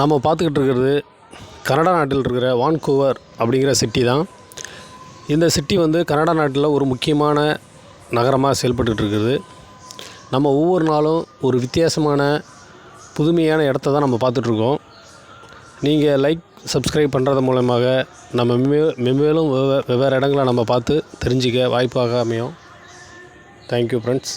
நம்ம பார்த்துக்கிட்டு இருக்கிறது கனடா நாட்டில் இருக்கிற வான்கூவர் அப்படிங்கிற சிட்டி தான். இந்த சிட்டி வந்து கனடா நாட்டில் ஒரு முக்கியமான நகரமாக செயல்பட்டுருக்குது. நம்ம ஒவ்வொரு நாளும் ஒரு வித்தியாசமான புதுமையான இடத்த தான் நம்ம பார்த்துட்ருக்கோம். நீங்கள் லைக் சப்ஸ்கிரைப் பண்ணுறது மூலமாக நம்ம மென்மேலும் வெவ்வேறு இடங்களை நம்ம பார்த்து தெரிஞ்சிக்க வாய்ப்பாக அமையும். Thank you friends.